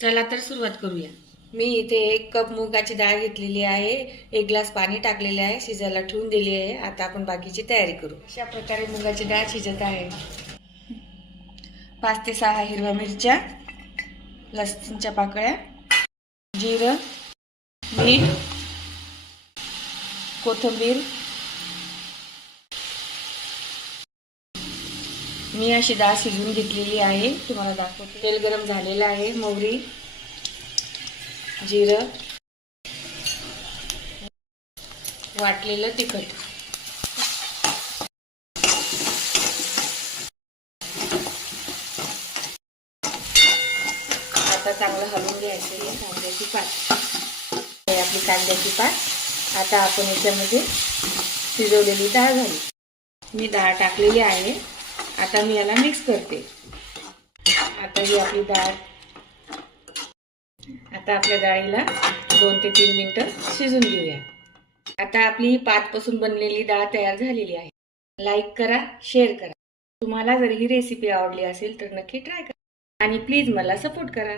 चला तर सुरुवात करूया। मी इथे 1 कप मुगाची डाळ घेतलेली आहे, 1 ग्लास पाणी टाकलेले आहे, शिजायला ठेवून दिली आहे। आता आपण बाकीची तयारी करू। अशा प्रकारे मुगाची डाळ शिजत आहे। 5 ते 6 हिरव्या मिरच्या, लसूणच्या पाकळ्या, जिरं, मीठ, कोथिंबीर। मी अशी डाळ शिजवून घेतलेली आहे, तुम्हाला दाखवते। तेल गरम झालेलं आहे, मोहरी, जिरं, वाटलेलं तिखट। आता चांगलं हलवून घ्यायचं आहे कांद्याची पात। हे आपली कांद्याची पात। आता आपण याच्यामध्ये शिजवलेली डाळ घालू। मी डाळ टाकलेली आहे, आता मी याला मिक्स करते। आता ही आपली डाळ, आता आपल्या डाळीला 2 ते 3 मिनिटं शिजून घेऊया। आता आपली पातपासून बनलेली डाळ तयार झालेली आहे। लाईक करा, शेअर करा। तुम्हाला जर ही रेसिपी आवडली असेल तर नक्की ट्राय करा आणि प्लीज मला सपोर्ट करा।